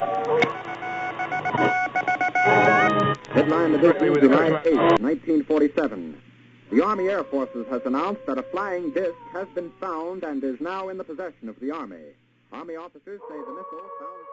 Headline edition, July 8, 1947. The Army Air Forces has announced that a flying disc has been found and is now in the possession of the Army. Army officers say the missile found...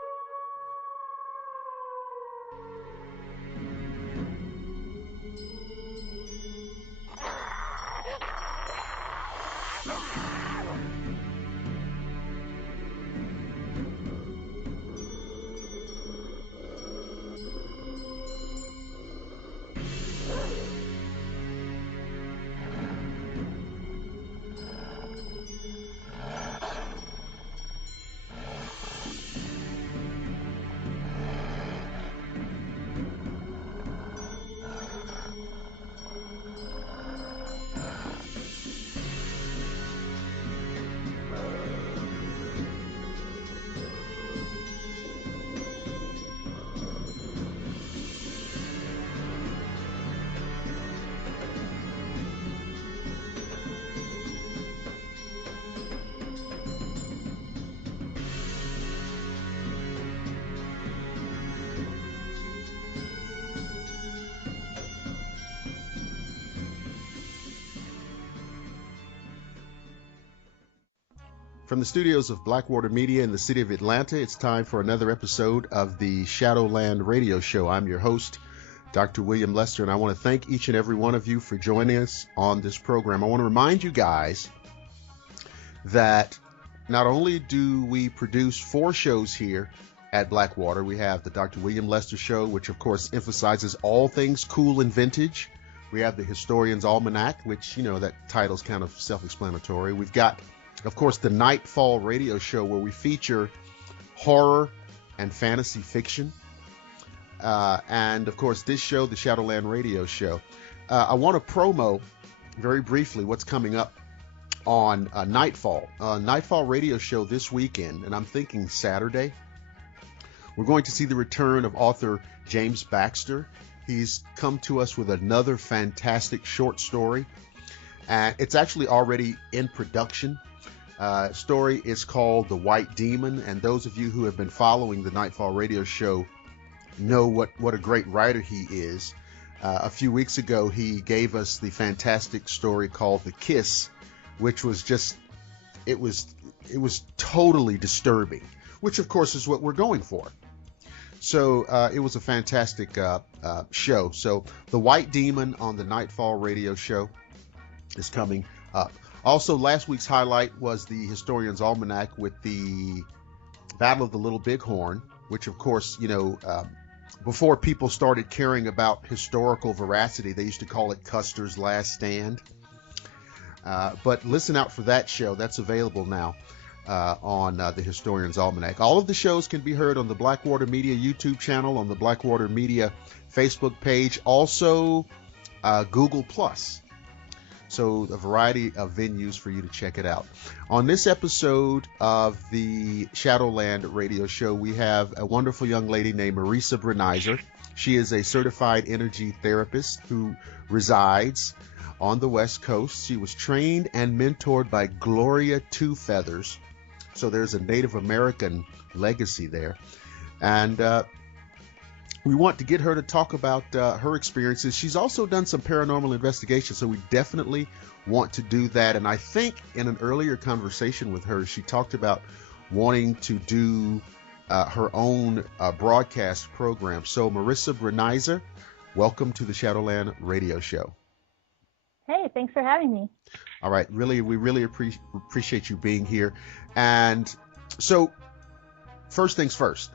From the studios of Blackwater Media in the city of Atlanta, it's time for another episode of the Shadowland Radio Show. I'm your host, Dr. William Lester, and I want to thank each and every one of you for joining us on this program. I want to remind you guys that not only do we produce 4 shows here at Blackwater, we have the Dr. William Lester Show, which of course emphasizes all things cool and vintage. We have the Historian's Almanac, which, you know, that title's kind of self-explanatory. We've got, of course, the Nightfall Radio Show, where we feature horror and fantasy fiction. And, of course, this show, the Shadowland Radio Show. I want to promo very briefly what's coming up on Nightfall. Nightfall Radio Show this weekend, and I'm thinking Saturday. We're going to see the return of author James Baxter. He's come to us with another fantastic short story. And it's actually already in production. Story is called The White Demon, and those of you who have been following the Nightfall Radio Show know what a great writer he is. A few weeks ago, he gave us the fantastic story called The Kiss, which was just, it was totally disturbing, which of course is what we're going for. So it was a fantastic show. So The White Demon on the Nightfall Radio Show is coming up. Also, last week's highlight was the Historian's Almanac with the Battle of the Little Bighorn, which, of course, you know, before people started caring about historical veracity, they used to call it Custer's Last Stand. But listen out for that show. That's available now on the Historian's Almanac. All of the shows can be heard on the Blackwater Media YouTube channel, on the Blackwater Media Facebook page, also Google+. So a variety of venues for you to check it out. On this episode of the Shadowland Radio Show, we have a wonderful young lady named Marisa Brenizer. She is a certified energy therapist who resides on the West Coast. She was trained and mentored by Gloria Two Feathers. So there's a Native American legacy there. And we want to get her to talk about her experiences. She's also done some paranormal investigation, so we definitely want to do that. And I think in an earlier conversation with her, she talked about wanting to do her own broadcast program. So Marisa Brenizer, welcome to the Shadowland Radio Show. Hey, thanks for having me. All right, we really appreciate you being here. And so, first things first,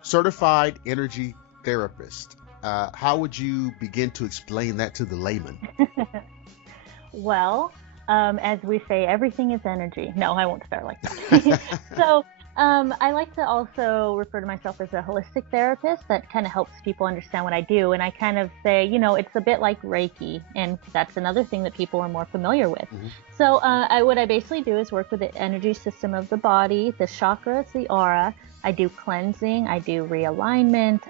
certified energy therapist. How would you begin to explain that to the layman? Well, as we say, everything is energy. No, I won't start like that. So I like to also refer to myself as a holistic therapist. That kind of helps people understand what I do. And I kind of say, you know, it's a bit like Reiki. And that's another thing that people are more familiar with. Mm-hmm. So what I basically do is work with the energy system of the body, the chakras, the aura. I do cleansing, I do realignment,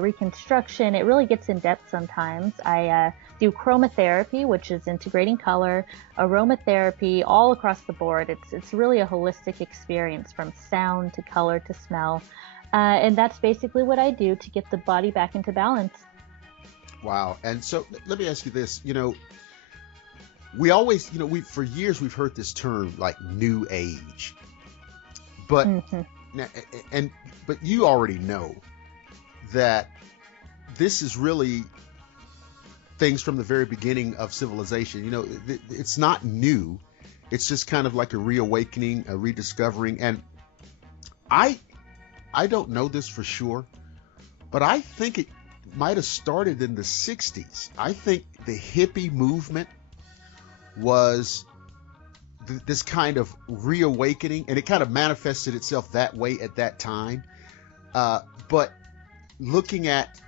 reconstruction. It really gets in depth sometimes. I do chromotherapy, which is integrating color, aromatherapy, all across the board. It's really a holistic experience from sound to color to smell. And that's basically what I do to get the body back into balance. Wow. And so let me ask you this, we always, for years we've heard this term like new age, but, but you already know that this is really things from the very beginning of civilization. It's not new. It's just kind of like a reawakening, a rediscovering. And I don't know this for sure, but I think it might have started in the 60s. I think the hippie movement was this kind of reawakening, and it kind of manifested itself that way at that time. But looking at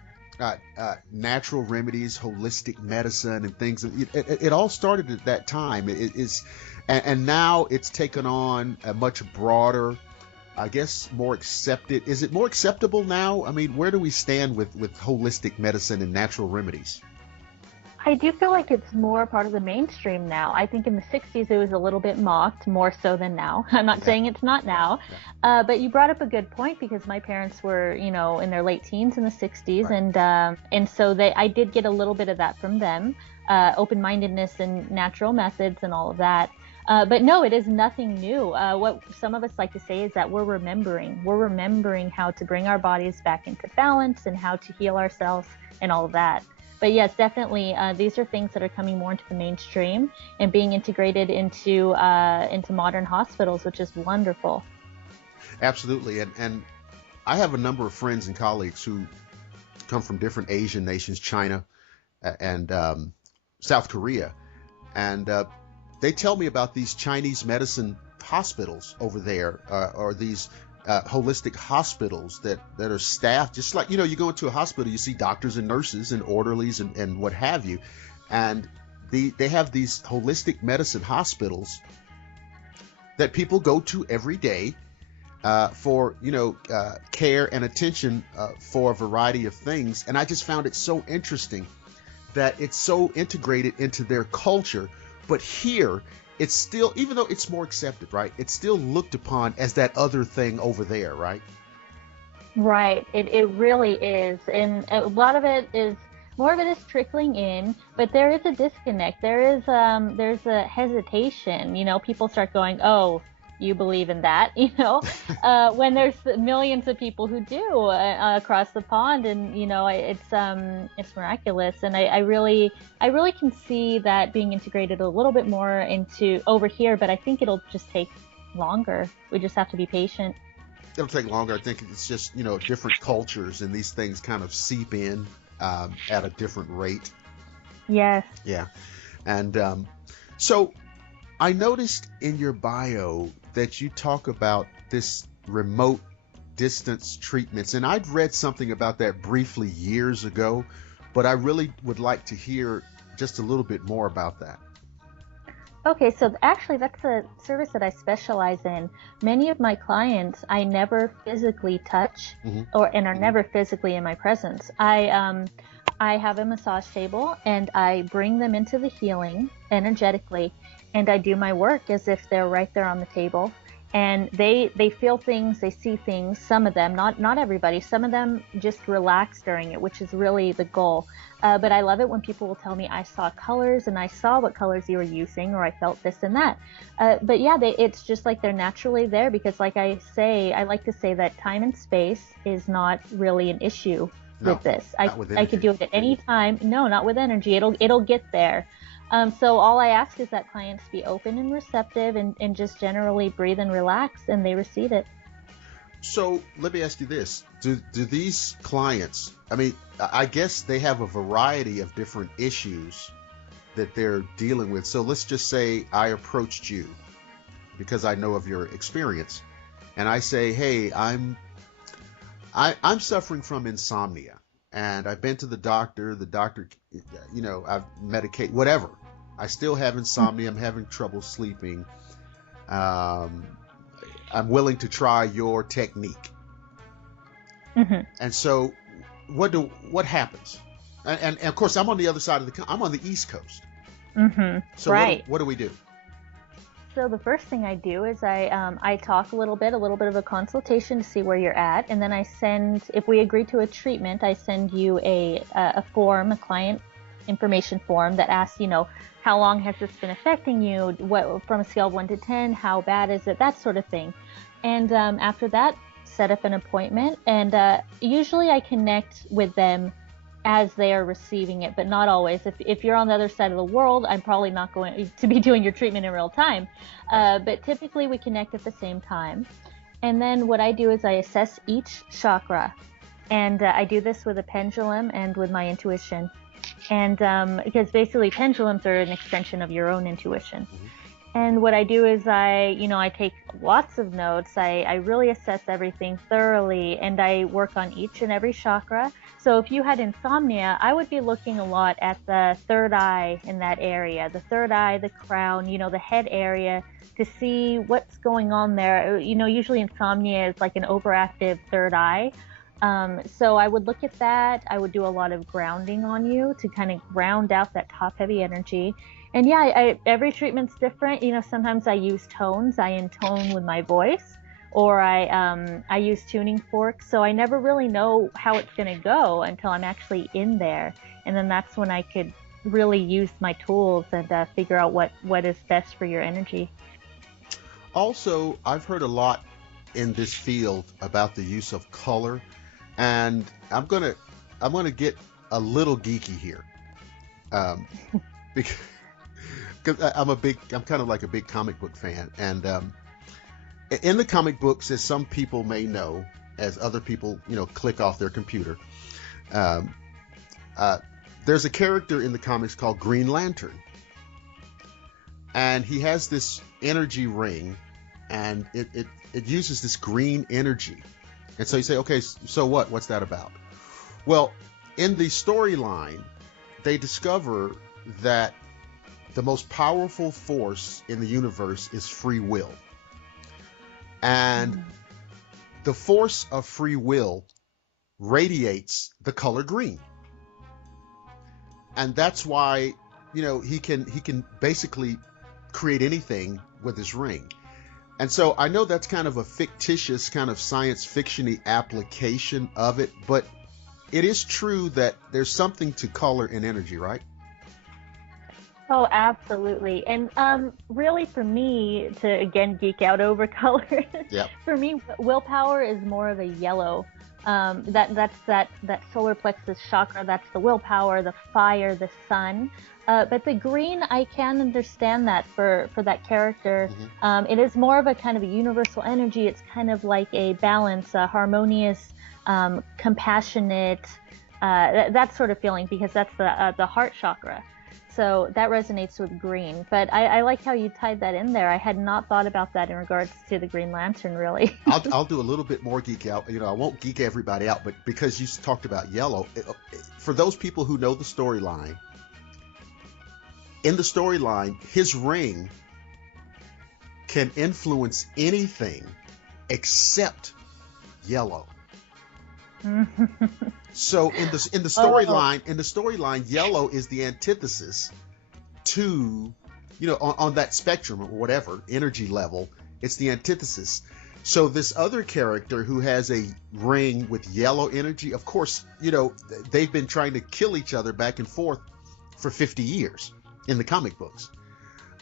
natural remedies, holistic medicine, and things, it all started at that time. And now it's taken on a much broader, I guess, more accepted. Is it more acceptable now? I mean, where do we stand with holistic medicine and natural remedies? I do feel like it's more part of the mainstream now. I think in the 60s it was a little bit mocked, more so than now. I'm not saying it's not now, but you brought up a good point, because my parents were, in their late teens in the 60s, right. And so I did get a little bit of that from them, open-mindedness and natural methods and all of that. But no, it is nothing new. What some of us like to say is that we're remembering how to bring our bodies back into balance and how to heal ourselves and all of that. But yes, definitely, these are things that are coming more into the mainstream and being integrated into modern hospitals, which is wonderful. Absolutely. And I have a number of friends and colleagues who come from different Asian nations, China and South Korea. And they tell me about these Chinese medicine hospitals over there, or these holistic hospitals that are staffed just like, you go into a hospital, you see doctors and nurses and orderlies and what have you. And they have these holistic medicine hospitals that people go to every day for, care and attention for a variety of things. And I just found it so interesting that it's so integrated into their culture. But here, it's still, even though it's more accepted, right, it's still looked upon as that other thing over there, right? Right. It really is. And a lot of it is, more of it is trickling in, but there is a disconnect. There's a hesitation. People start going, oh, you believe in that, when there's millions of people who do across the pond, and it's miraculous. And I really can see that being integrated a little bit more into over here, but I think it'll just take longer. We just have to be patient. It'll take longer. I think it's just different cultures, and these things kind of seep in at a different rate. Yes. Yeah. And so I noticed in your bio that you talk about this remote distance treatments, and I'd read something about that briefly years ago, but I really would like to hear just a little bit more about that. Okay, so actually that's a service that I specialize in. Many of my clients I never physically touch, and are never physically in my presence. I have a massage table, and I bring them into the healing energetically, and I do my work as if they're right there on the table. And they feel things, they see things, some of them, not everybody, some of them just relax during it, which is really the goal. But I love it when people will tell me, I saw colors and I saw what colors you were using, or I felt this and that. But yeah, it's just like they're naturally there, because like I like to say that time and space is not really an issue with this. I could do it at any time. No, not with energy. It'll get there. So all I ask is that clients be open and receptive, and just generally breathe and relax, and they receive it. So let me ask you this. Do these clients, I mean, I guess they have a variety of different issues that they're dealing with. So let's just say I approached you because I know of your experience, and I say, hey, I'm suffering from insomnia, and I've been to the doctor, I've medicated, whatever. I still have insomnia. I'm having trouble sleeping. I'm willing to try your technique. And so what happens? And of course, I'm on the other side of I'm on the East Coast. So right. What do we do? So the first thing I do is I talk a little bit of a consultation to see where you're at, and then I send, if we agree to a treatment, I send you a form, a client information form that asks, how long has this been affecting you? What, from a scale of 1 to 10, how bad is it? That sort of thing. And after that, set up an appointment, and usually I connect with them as they are receiving it, but not always. If you're on the other side of the world, I'm probably not going to be doing your treatment in real time. But typically we connect at the same time. And then what I do is I assess each chakra. And I do this with a pendulum and with my intuition. And because basically pendulums are an extension of your own intuition. Mm-hmm. And what I do is I take lots of notes. I really assess everything thoroughly, and I work on each and every chakra. So if you had insomnia, I would be looking a lot at the third eye in that area, the third eye, the crown, the head area, to see what's going on there. Usually insomnia is like an overactive third eye. So I would look at that. I would do a lot of grounding on you to kind of ground out that top heavy energy. And yeah, every treatment's different. Sometimes I use tones. I intone with my voice, or I use tuning forks. So I never really know how it's going to go until I'm actually in there. And then that's when I could really use my tools and figure out what is best for your energy. Also, I've heard a lot in this field about the use of color, and I'm gonna get a little geeky here, because I'm kind of like a big comic book fan, and in the comic books, as some people may know, as other people click off their computer, there's a character in the comics called Green Lantern, and he has this energy ring, and it uses this green energy. And so you say, okay, so what's that about? Well, in the storyline, they discover that the most powerful force in the universe is free will. And the force of free will radiates the color green. And that's why, he can basically create anything with his ring. And so I know that's kind of a fictitious, kind of science fiction-y application of it, but it is true that there's something to color and energy, right? Oh, absolutely. And really, for me, to again geek out over color, yep. For me, willpower is more of a yellow. That's that solar plexus chakra. That's the willpower, the fire, the sun. But the green, I can understand that for that character. Mm-hmm. It is more of a kind of a universal energy. It's kind of like a balance, a harmonious, compassionate, that sort of feeling, because that's the heart chakra. So that resonates with green. But I like how you tied that in there. I had not thought about that in regards to the Green Lantern, really. I'll do a little bit more geek out. I won't geek everybody out, but because you talked about yellow, for those people who know the storyline, in the storyline, his ring can influence anything except yellow. So in the storyline, yellow is the antithesis to, on that spectrum or whatever energy level, it's the antithesis. So this other character who has a ring with yellow energy, of course, they've been trying to kill each other back and forth for 50 years in the comic books.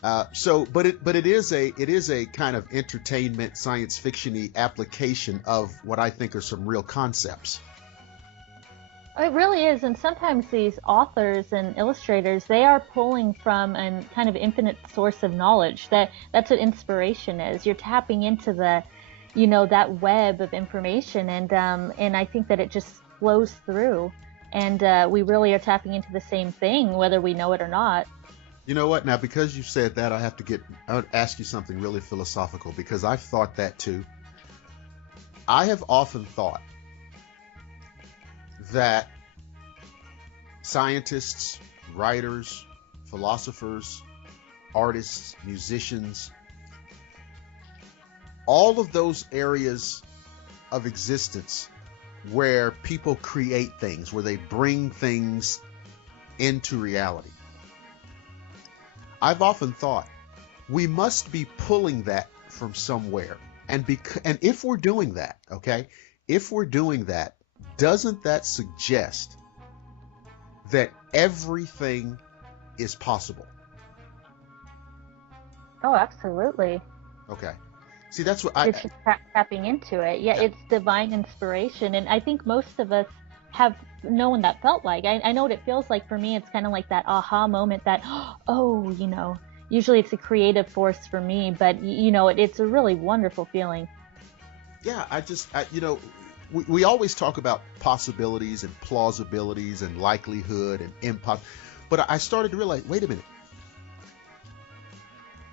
But it is a kind of entertainment, science fiction-y application of what I think are some real concepts. It really is, and sometimes these authors and illustrators, they are pulling from a kind of infinite source of knowledge. That's what inspiration is. You're tapping into that web of information, and I think that it just flows through, and we really are tapping into the same thing, whether we know it or not. You know what? Now, because you said that, I would ask you something really philosophical, because I've thought that too. I have often thought that scientists, writers, philosophers, artists, musicians, all of those areas of existence where people create things, where they bring things into reality, I've often thought we must be pulling that from somewhere. And if we're doing that, okay, if we're doing that, doesn't that suggest that everything is possible? Oh, absolutely. Okay. See, that's what it's just tapping into it. Yeah, it's divine inspiration. And I think most of us have known that felt like. I know what it feels like. For me, it's kind of like that aha moment that, oh, usually it's a creative force for me, but, it's a really wonderful feeling. Yeah, we always talk about possibilities and plausibilities and likelihood and impossible. But I started to realize, wait a minute.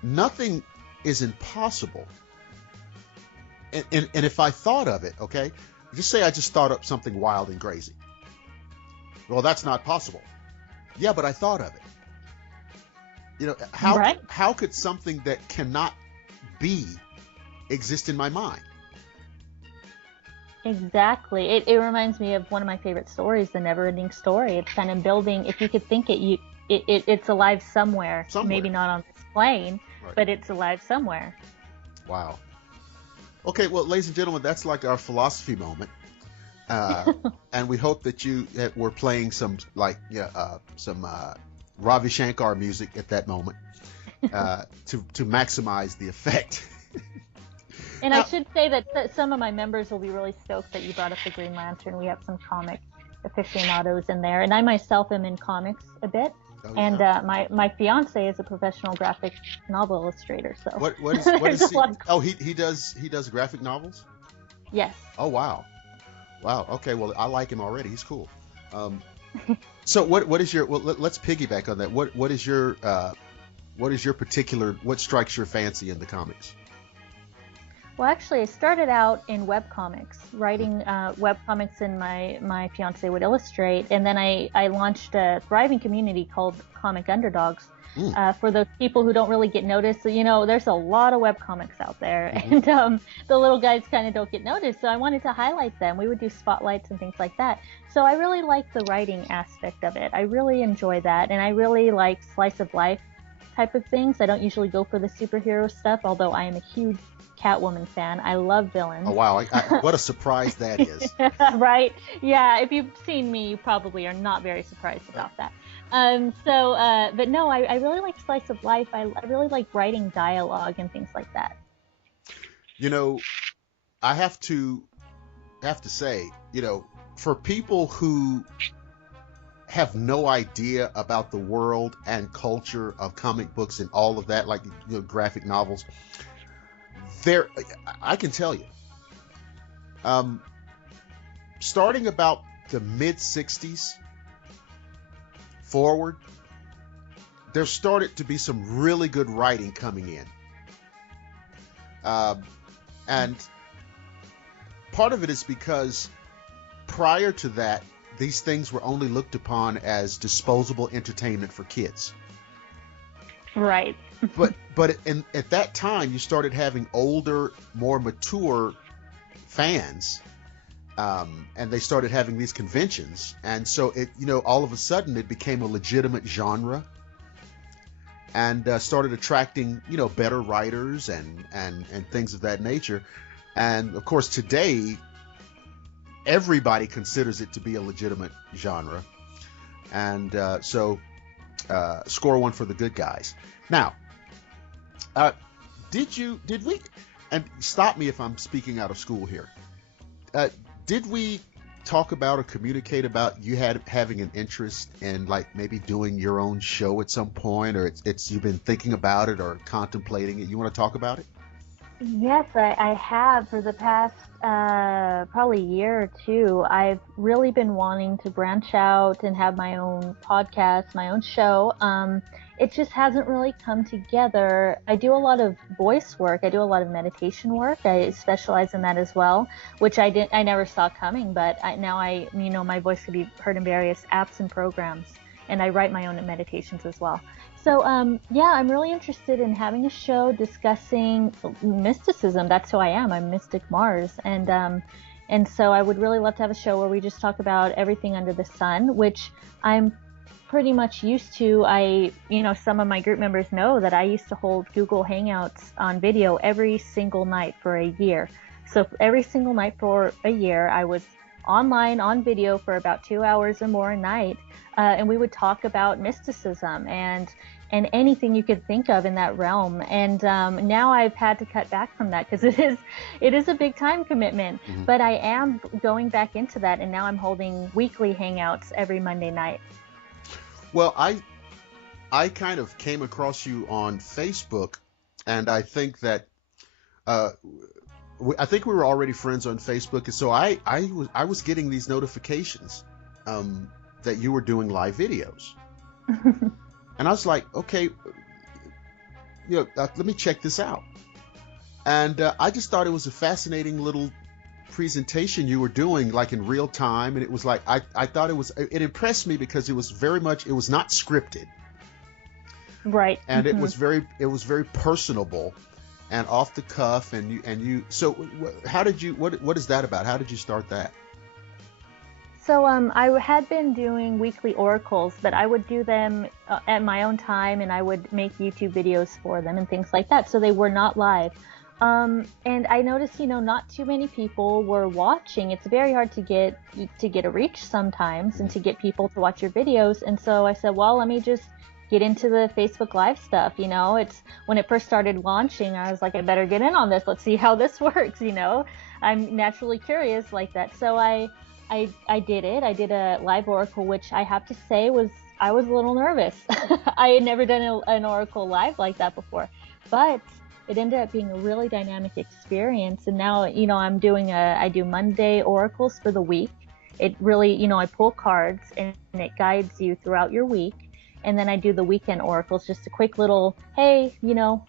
Nothing is impossible. And if I thought of it, okay, just say I just thought up something wild and crazy. Well, that's not possible. Yeah, but I thought of it. How could something that cannot be exist in my mind? Exactly. It reminds me of one of my favorite stories, The Never-Ending Story. It's kind of building, if you could think it, it's alive somewhere. Maybe not on this plane, but it's alive somewhere. Wow. Okay, well, ladies and gentlemen, that's like our philosophy moment. And we hope that we're playing some Ravi Shankar music at that moment to maximize the effect. And I should say that some of my members will be really stoked that you brought up the Green Lantern. We have some comic aficionados in there, and I myself am in comics a bit. Oh, yeah. And my fiance is a professional graphic novel illustrator. So what is he? Oh, he does graphic novels? Yes. Oh, wow. Okay. Well, I like him already. He's cool. So what is your? Well, let's piggyback on that. What is your particular? What strikes your fancy in the comics? Well, actually, I started out in webcomics, writing webcomics, and my fiance would illustrate. And then I launched a thriving community called Comic Underdogs for those people who don't really get noticed. So, there's a lot of webcomics out there, and the little guys kind of don't get noticed. So I wanted to highlight them. We would do spotlights and things like that. So I really like the writing aspect of it. I really enjoy that, and I really like slice of life type of things. I don't usually go for the superhero stuff, although I am a huge Catwoman fan. I love villains. Oh, wow. What a surprise that is. Right? Yeah, if you've seen me, you probably are not very surprised about that. But no, I really like slice of life. I really like writing dialogue and things like that. I have to say, for people who have no idea about the world and culture of comic books and all of that, like graphic novels, I can tell you, starting about the mid-'60s forward, there started to be some really good writing coming in. And part of it is because prior to that, these things were only looked upon as disposable entertainment for kids. Right. But at that time, you started having older, more mature fans, and they started having these conventions, and so all of a sudden it became a legitimate genre, and started attracting better writers and things of that nature, and of course today everybody considers it to be a legitimate genre, and so score one for the good guys. Now, did we, and stop me if I'm speaking out of school here, did we talk about or communicate about you having an interest in like maybe doing your own show at some point, or it's you've been thinking about it or contemplating it? You want to talk about it? Yes, I have for the past probably year or two. I've really been wanting to branch out and have my own podcast, my own show. It just hasn't really come together. I do a lot of voice work. I do a lot of meditation work. I specialize in that as well, which I never saw coming, but now my voice could be heard in various apps and programs, and I write my own meditations as well. So, I'm really interested in having a show discussing mysticism. That's who I am. I'm Mystic Mars. And so I would really love to have a show where we just talk about everything under the sun, which I'm pretty much used to, some of my group members know that I used to hold Google Hangouts on video every single night for a year. So every single night for a year, I was online on video for about 2 hours or more a night. And we would talk about mysticism and anything you could think of in that realm. And now I've had to cut back from that because it is a big time commitment. Mm-hmm. But I am going back into that, and now I'm holding weekly Hangouts every Monday night. Well, I kind of came across you on Facebook, and I think that I think we were already friends on Facebook, and so I was getting these notifications that you were doing live videos, and I was like, okay, let me check this out, and I just thought it was a fascinating little presentation you were doing, like in real time, and it was like I thought it impressed me because it was not scripted, right, and mm-hmm. it was very personable and off the cuff, and you so what is that about? How did you start that? So I had been doing weekly oracles, but I would do them at my own time, and I would make YouTube videos for them and things like that, so they were not live. And I noticed, not too many people were watching. It's very hard to get a reach sometimes, and to get people to watch your videos. And so I said, well, let me just get into the Facebook Live stuff. It's when it first started launching, I was like, I better get in on this. Let's see how this works. I'm naturally curious like that. So I did it. I did a live oracle, which I have to say I was a little nervous. I had never done an oracle live like that before, but it ended up being a really dynamic experience. And now, I do Monday oracles for the week. It really, I pull cards and it guides you throughout your week. And then I do the weekend oracles, just a quick little, hey,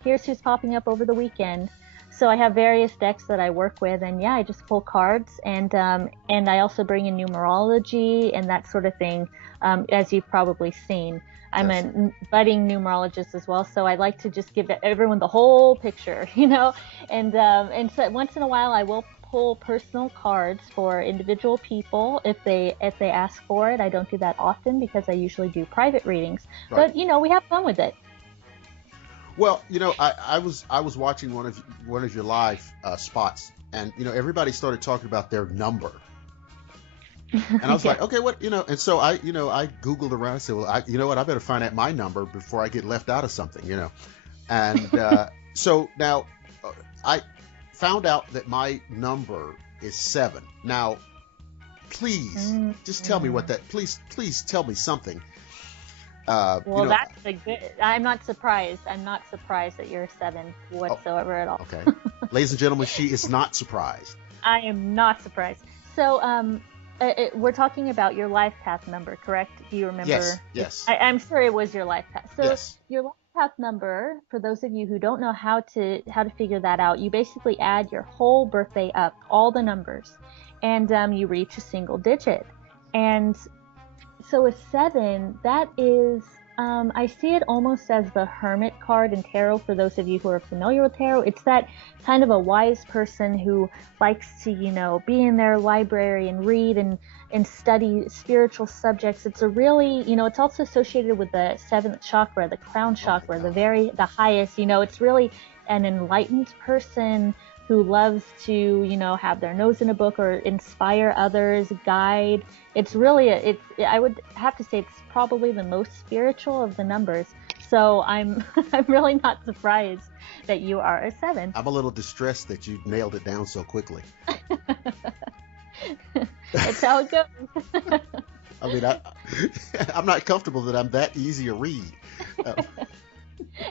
here's who's popping up over the weekend. So I have various decks that I work with, and I just pull cards, and I also bring in numerology and that sort of thing, as you've probably seen. I'm a budding numerologist as well, so I like to just give everyone the whole picture, and so once in a while I will pull personal cards for individual people if they ask for it. I don't do that often because I usually do private readings, right. But we have fun with it. Well, I was watching one of your live spots, and everybody started talking about their number, and I was like, okay, what, and so I Googled around. I said, well, you know what, I better find out my number before I get left out of something, and so now I found out that my number is 7. Now, please just tell me what that. Please tell me something. Well, that's a good. I'm not surprised. I'm not surprised that you're a 7 whatsoever at all. Okay, ladies and gentlemen, she is not surprised. I am not surprised. So, we're talking about your life path number, correct? Do you remember? Yes. I'm sure it was your life path. So, yes. Your life path number, for those of you who don't know how to figure that out, you basically add your whole birthday up, all the numbers, and you reach a single digit. And so a 7, that is, I see it almost as the hermit card in tarot. For those of you who are familiar with tarot, it's that kind of a wise person who likes to, be in their library and read and study spiritual subjects. It's a really, it's also associated with the 7th chakra, the crown chakra, the highest, it's really an enlightened person who loves to, have their nose in a book or inspire others, guide. It's really, I would have to say it's probably the most spiritual of the numbers. So I'm really not surprised that you are a 7. I'm a little distressed that you nailed it down so quickly. That's how it goes. I mean, I'm not comfortable that I'm that easy to read.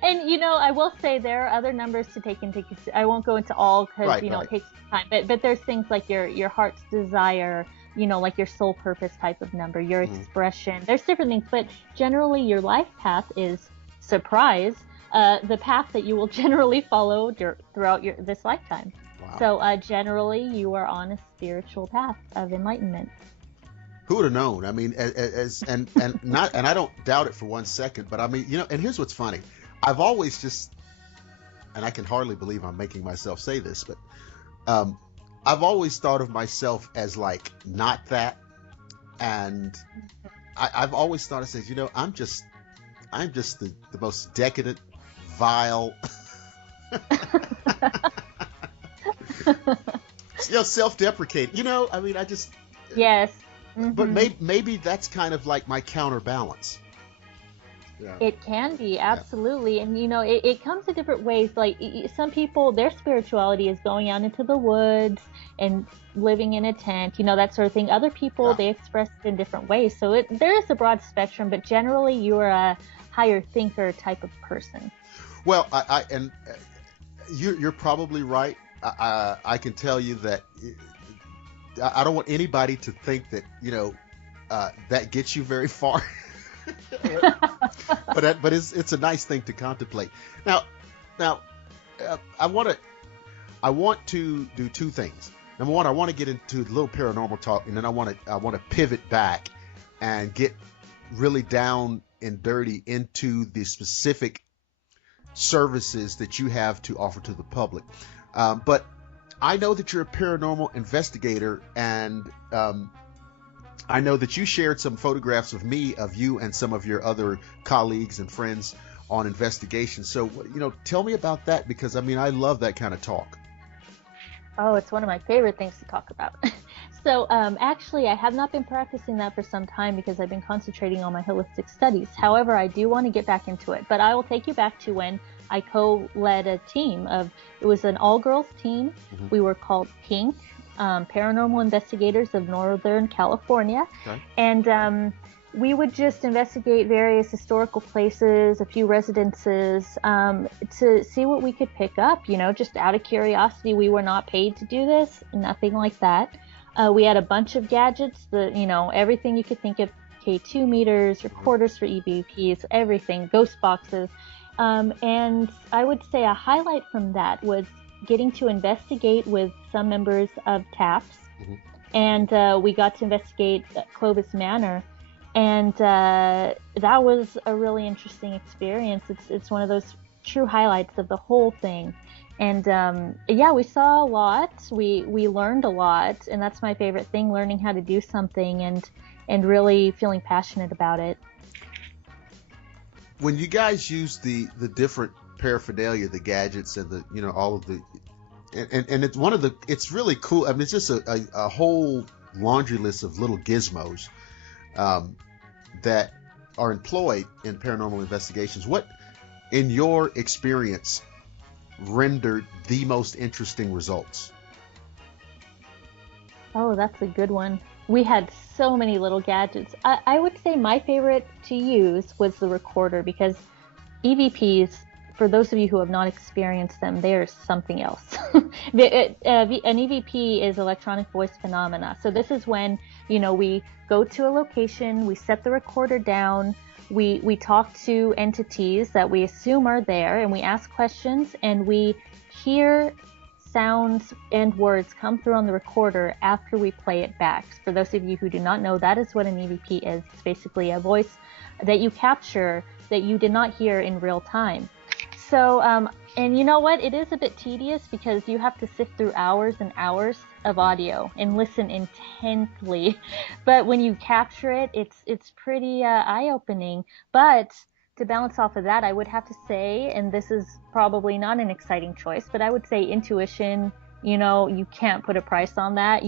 And, I will say there are other numbers to take into consideration. I won't go into all because, it takes time. But there's things like your heart's desire, like your soul purpose type of number, your expression. There's different things. But generally, your life path is surprise, the path that you will generally follow throughout this lifetime. Wow. So generally, you are on a spiritual path of enlightenment. Who would have known? I mean, and I don't doubt it for one second, but I mean, and here's what's funny. I've always just, and I can hardly believe I'm making myself say this, but I've always thought of myself as like not that, and I've always thought, I said, I'm just the most decadent, vile, self-deprecating. I mean, I just. Yes. Mm-hmm. But maybe that's kind of like my counterbalance. Yeah. It can be, absolutely. Yeah. And, it comes in different ways. Like some people, their spirituality is going out into the woods and living in a tent, that sort of thing. Other people, they express it in different ways. So there is a broad spectrum, but generally you're a higher thinker type of person. Well, you're probably right. I can tell you that I don't want anybody to think that, that gets you very far. but it's a nice thing to contemplate. Now, I want to do two things. Number one, I want to get into a little paranormal talk, and then I want to pivot back and get really down and dirty into the specific services that you have to offer to the public. But I know that you're a paranormal investigator, and I know that you shared some photographs of you and some of your other colleagues and friends on investigation. So, tell me about that, because, I mean, I love that kind of talk. Oh, it's one of my favorite things to talk about. So, actually, I have not been practicing that for some time because I've been concentrating on my holistic studies. However, I do want to get back into it. But I will take you back to when I co-led a team it was an all-girls team. Mm-hmm. We were called Pink. Paranormal Investigators of Northern California. Okay. And we would just investigate various historical places, a few residences, to see what we could pick up, just out of curiosity. We were not paid to do this, nothing like that. We had a bunch of gadgets, everything you could think of, K2 meters, recorders for EVPs, everything, ghost boxes. And I would say a highlight from that was getting to investigate with some members of TAPS. Mm-hmm. And we got to investigate Clovis Manor. And that was a really interesting experience. It's one of those true highlights of the whole thing. And we saw a lot. We learned a lot. And that's my favorite thing, learning how to do something and really feeling passionate about it. When you guys use the different paraphernalia, the gadgets, and the all of the, and it's really cool. I mean, it's just a whole laundry list of little gizmos that are employed in paranormal investigations. What, in your experience, rendered the most interesting results? Oh, that's a good one. We had so many little gadgets. I would say my favorite to use was the recorder, because EVPs, for those of you who have not experienced them, they are something else. An EVP is electronic voice phenomena. So this is when, we go to a location, we set the recorder down, we talk to entities that we assume are there, and we ask questions, and we hear sounds and words come through on the recorder after we play it back. For those of you who do not know, that is what an EVP is. It's basically a voice that you capture that you did not hear in real time. So, and you know what? It is a bit tedious because you have to sift through hours and hours of audio and listen intently. But when you capture it, it's pretty eye-opening. But to balance off of that, I would have to say, and this is probably not an exciting choice, but I would say intuition. You can't put a price on that.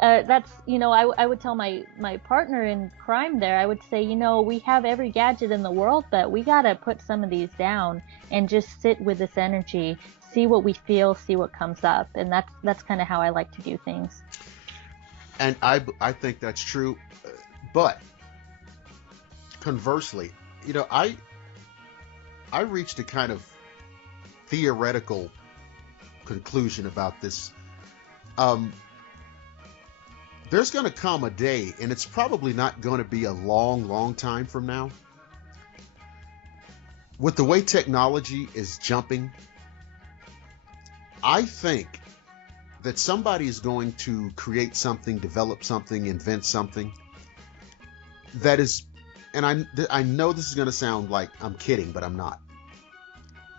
That's, I would tell my partner in crime there, I would say, we have every gadget in the world, but we got to put some of these down and just sit with this energy, see what we feel, see what comes up. And that's kind of how I like to do things. And I think that's true. But conversely, I reached a kind of theoretical conclusion about this. There's going to come a day, and it's probably not going to be a long, long time from now. With the way technology is jumping, I think that somebody is going to create something, develop something, invent something that is, and I know this is going to sound like I'm kidding, but I'm not.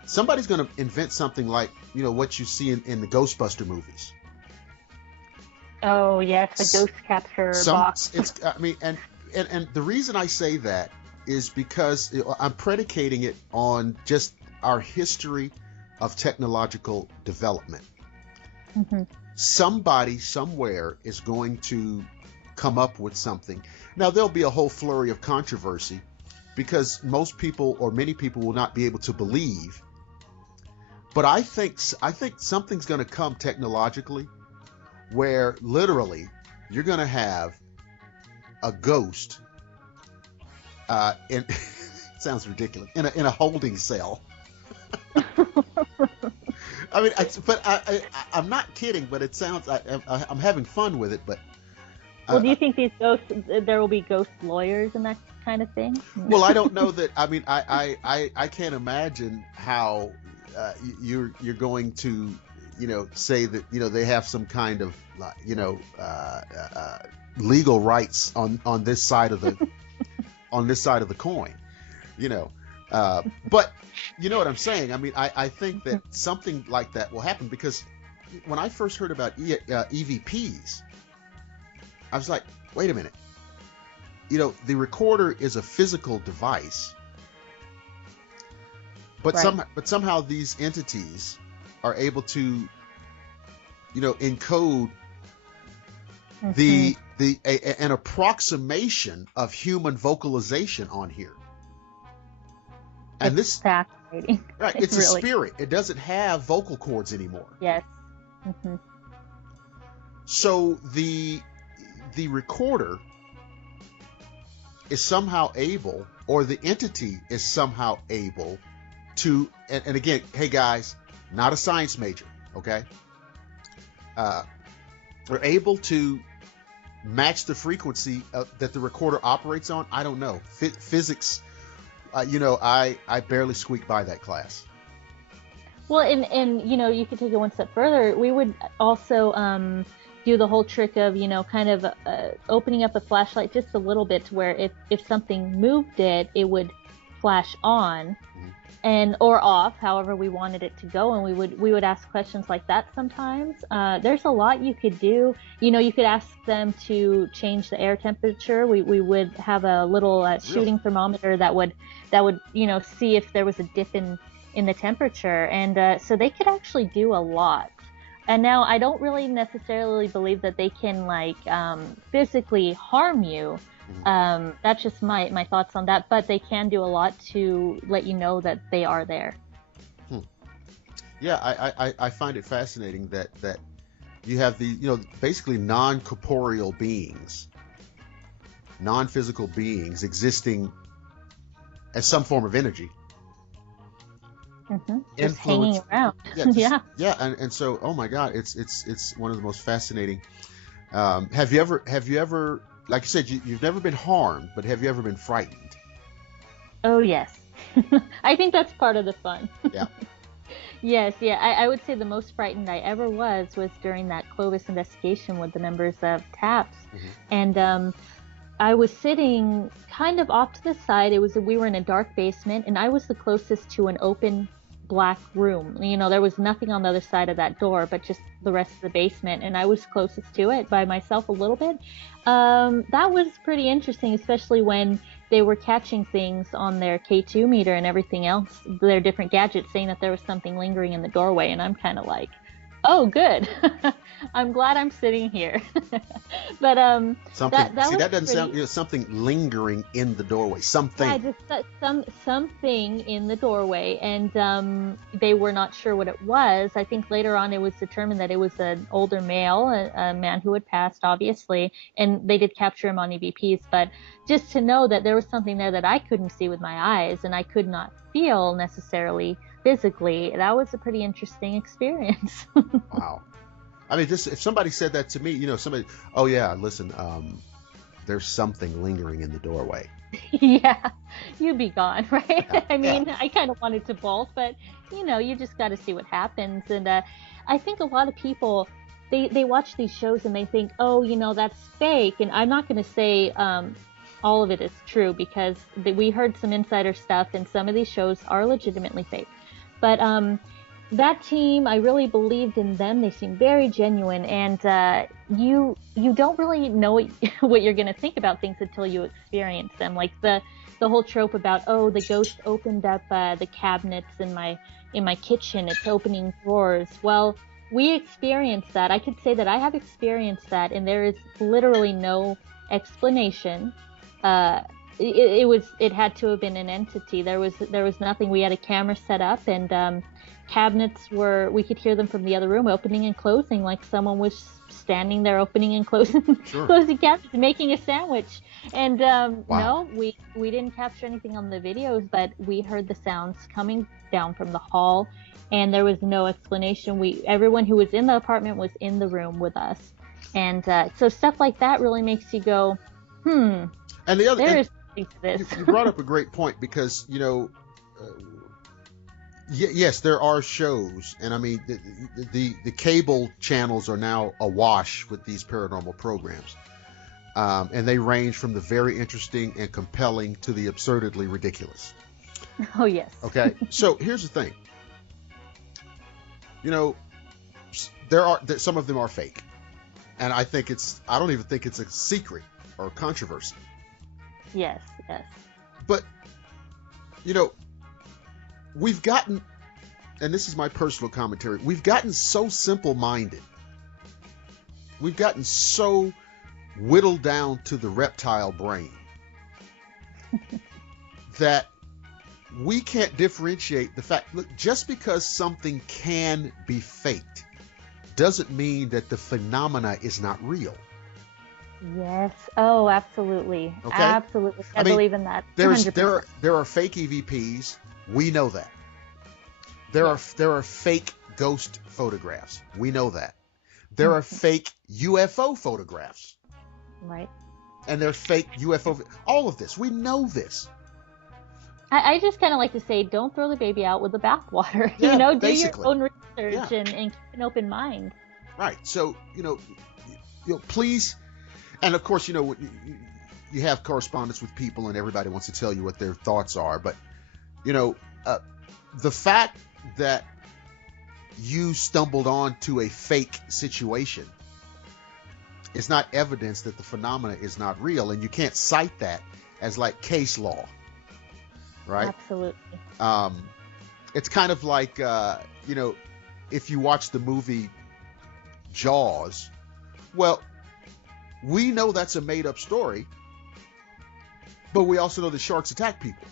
Somebody's going to invent something like, what you see in the Ghostbuster movies. Oh, yes, the ghost capture box. And and the reason I say that is because I'm predicating it on just our history of technological development. Mm-hmm. Somebody somewhere is going to come up with something. Now, there'll be a whole flurry of controversy because most people or many people will not be able to believe. But I think something's going to come technologically where literally you're going to have a ghost in sounds ridiculous, in a holding cell. I mean, I'm not kidding, but it sounds, I'm having fun with it, but well, do you think these ghosts, there will be ghost lawyers and that kind of thing? Well, I don't know that. I mean, I can't imagine how you're going to, say that, they have some kind of, legal rights on this side of the on this side of the coin, but you know what I'm saying? I mean, I think that something like that will happen because when I first heard about EVPs, I was like, wait a minute. The recorder is a physical device, but right. somehow these entities are able to, encode an approximation of human vocalization on here. And it's fascinating. Right, it's really a spirit. It doesn't have vocal cords anymore. Yes. Mm-hmm. So the recorder is somehow able, or the entity is somehow able to, and again, hey guys, not a science major, okay? We're able to match the frequency that the recorder operates on. I don't know. Physics, I barely squeak by that class. Well, and you could take it one step further. We would also do the whole trick of, kind of opening up a flashlight just a little bit to where if something moved it, it would flash on. Mm-hmm. Or off, however we wanted it to go, and we would ask questions like that sometimes. There's a lot you could do. You could ask them to change the air temperature. We would have a little shooting thermometer that would see if there was a dip in the temperature, and so they could actually do a lot. And now I don't really necessarily believe that they can physically harm you. That's just my thoughts on that, but they can do a lot to let you know that they are there. Yeah, I find it fascinating that you have the basically non-corporeal beings, non-physical beings existing as some form of energy. Mm-hmm. Just hanging around. Yeah, and so, oh my God, it's one of the most fascinating. Have you ever, like you said, you've never been harmed, but have you ever been frightened? Oh yes, I think that's part of the fun. Yeah. Yes, yeah. I would say the most frightened I ever was during that Clovis investigation with the members of TAPS, mm-hmm. and I was sitting kind of off to the side. We were in a dark basement, and I was the closest to an open black room. There was nothing on the other side of that door, but just the rest of the basement, and I was closest to it by myself a little bit. That was pretty interesting, especially when they were catching things on their K2 meter and everything else, their different gadgets, saying that there was something lingering in the doorway, and I'm kind of like, oh, good. I'm glad I'm sitting here. But something. That doesn't sound something lingering in the doorway. Something. Yeah, just something in the doorway, and they were not sure what it was. I think later on it was determined that it was an older male, a man who had passed, obviously, and they did capture him on EVPs. But just to know that there was something there that I couldn't see with my eyes, and I could not feel necessarily physically, that was a pretty interesting experience. Wow. I mean, just if somebody said that to me, oh yeah, listen, there's something lingering in the doorway. Yeah, you'd be gone, right? Yeah, I mean, I kind of wanted to bolt, but you just got to see what happens. And I think a lot of people, they watch these shows and they think, oh, that's fake. And I'm not going to say all of it is true, because we heard some insider stuff, and some of these shows are legitimately fake. But that team, I really believed in them. They seemed very genuine, and you don't really know what you're going to think about things until you experience them. Like the whole trope about, oh, the ghost opened up the cabinets in my kitchen. It's opening drawers. Well, we experienced that. I could say that I have experienced that, and there is literally no explanation. It had to have been an entity. There was nothing. We had a camera set up, and cabinets we could hear them from the other room opening and closing, like someone was standing there opening and closing closing cabinets, making a sandwich. And Wow. No, we didn't capture anything on the videos, but we heard the sounds coming down from the hall, and there was no explanation. Everyone who was in the apartment was in the room with us, and so stuff like that really makes you go, And the other, there is something to this. You brought up a great point, because yes, there are shows, and I mean the cable channels are now awash with these paranormal programs, and they range from the very interesting and compelling to the absurdly ridiculous. Oh yes. Okay, so here's the thing. Some of them are fake, and I don't even think it's a secret or controversy. Yes. But we've gotten, and this is my personal commentary, we've gotten so simple-minded. We've gotten so whittled down to the reptile brain that we can't differentiate the fact. Look, just because something can be faked doesn't mean that the phenomena is not real. Yes. Oh, absolutely. Okay? Absolutely. I believe in that. There 100%. are fake EVPs. We know that. There are fake ghost photographs. We know that. There are fake UFO photographs. Right. And there's fake UFO. All of this. We know this. I just kind of like to say, don't throw the baby out with the bathwater. Yeah, do basically. your own research and keep an open mind. Right. So, please. And of course, you have correspondence with people, and everybody wants to tell you what their thoughts are. But, the fact that you stumbled onto a fake situation is not evidence that the phenomena is not real, and you can't cite that as like case law, right? Absolutely. It's kind of like, if you watch the movie Jaws, well, we know that's a made-up story, but we also know that sharks attack people.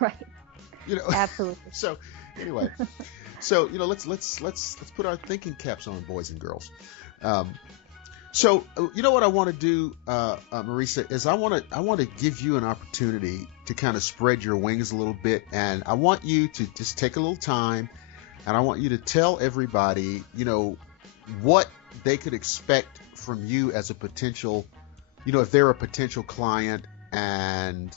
Right. Absolutely. So anyway, let's put our thinking caps on, boys and girls. So what I want to do, Marisa, is I want to give you an opportunity to kind of spread your wings a little bit, and I want you to just take a little time, and I want you to tell everybody, what they could expect from you as a potential, if they're a potential client, and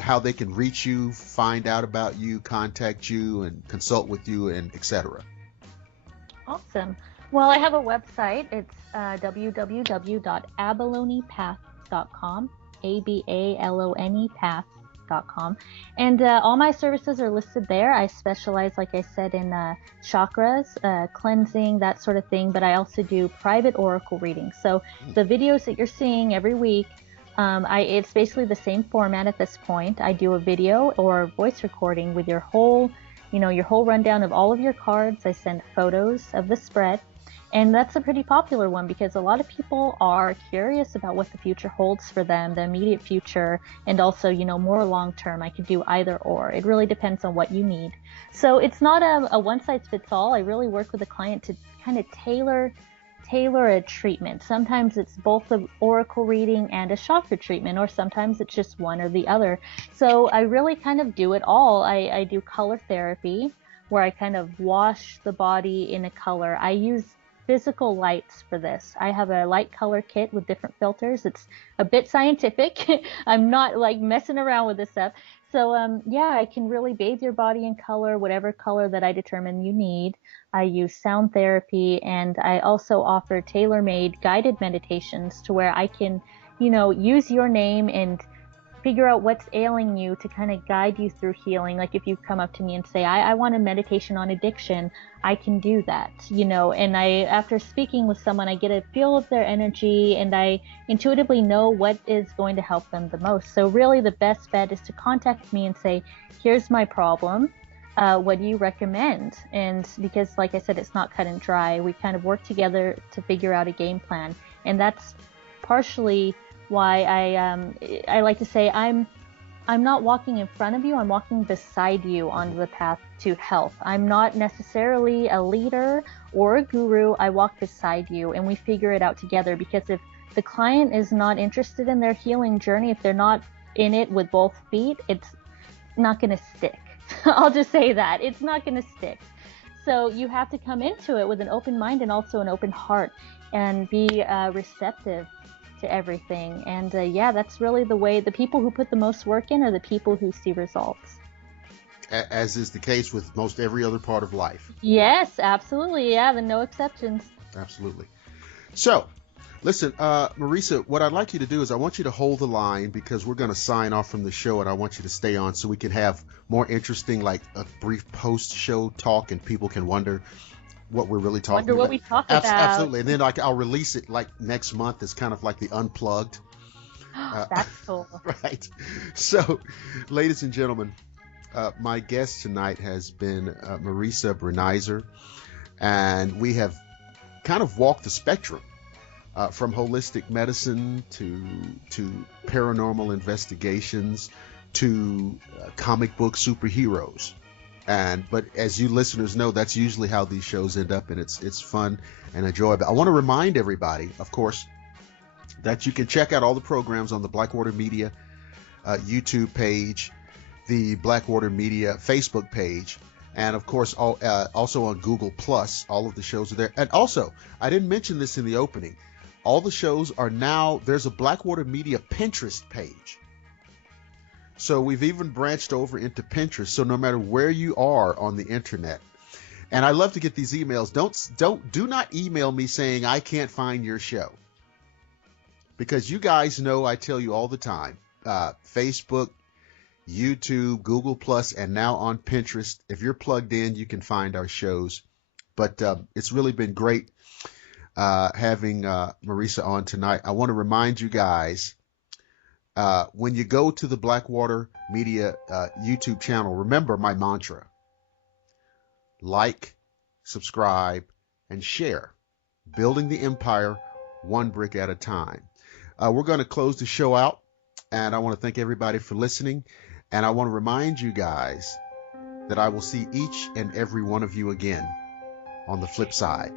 how they can reach you, find out about you, contact you, and consult with you, and etc. Awesome. Well, I have a website. It's www.abaloneypath.com, ABALONE path.com. And all my services are listed there. I specialize, like I said, in chakras, cleansing, that sort of thing, but I also do private oracle readings. So the videos that you're seeing every week, it's basically the same format at this point. I do a video or a voice recording with your whole rundown of all of your cards. I send photos of the spread. And that's a pretty popular one because a lot of people are curious about what the future holds for them, the immediate future, and also, more long-term. I could do either or. It really depends on what you need. So it's not a one-size-fits-all. I really work with the client to kind of tailor a treatment. Sometimes it's both an oracle reading and a chakra treatment, or sometimes it's just one or the other. So I really kind of do it all. I do color therapy, where I kind of wash the body in a color. I use physical lights for this. I have a light color kit with different filters. It's a bit scientific. I'm not like messing around with this stuff. So I can really bathe your body in color, whatever color that I determine you need. I use sound therapy, and I also offer tailor-made guided meditations to where I can, use your name and figure out what's ailing you to kind of guide you through healing. Like if you come up to me and say, I want a meditation on addiction, I can do that, and after speaking with someone, I get a feel of their energy and I intuitively know what is going to help them the most. So really the best bet is to contact me and say, here's my problem. What do you recommend? And because, like I said, it's not cut and dry, we kind of work together to figure out a game plan. And that's partially why I like to say I'm not walking in front of you, I'm walking beside you on the path to health. I'm not necessarily a leader or a guru. I walk beside you and we figure it out together, because if the client is not interested in their healing journey, if they're not in it with both feet, it's not going to stick. I'll just say that. It's not going to stick. So you have to come into it with an open mind and also an open heart and be receptive to everything. And that's really the way. The people who put the most work in are the people who see results. As is the case with most every other part of life. Yes, absolutely. Yeah, no exceptions. Absolutely. So, listen, Marisa, what I'd like you to do is I want you to hold the line, because we're going to sign off from the show, and I want you to stay on so we can have more interesting, like a brief post-show talk, and people can wonder what we're really talking about. Wonder what we talk about. Absolutely. And then I'll release it like next month as kind of like the unplugged. That's cool. Right. So, ladies and gentlemen, my guest tonight has been Marisa Brenizer, and we have kind of walked the spectrum from holistic medicine to paranormal investigations to comic book superheroes. But as you listeners know, that's usually how these shows end up, and it's fun and enjoyable. I want to remind everybody, of course, that you can check out all the programs on the Blackwater Media YouTube page, the Blackwater Media Facebook page, and of course also on Google Plus. All of the shows are there. And also, I didn't mention this in the opening, all the shows are now, there's a Blackwater Media Pinterest page. So we've even branched over into Pinterest. So no matter where you are on the internet, and I love to get these emails. Do not email me saying I can't find your show, because you guys know I tell you all the time. Facebook, YouTube, Google Plus, and now on Pinterest. If you're plugged in, you can find our shows. But it's really been great having Marisa on tonight. I want to remind you guys, when you go to the Blackwater Media YouTube channel, remember my mantra: like, subscribe, and share. Building the empire one brick at a time. We're going to close the show out, and I want to thank everybody for listening. And I want to remind you guys that I will see each and every one of you again on the flip side.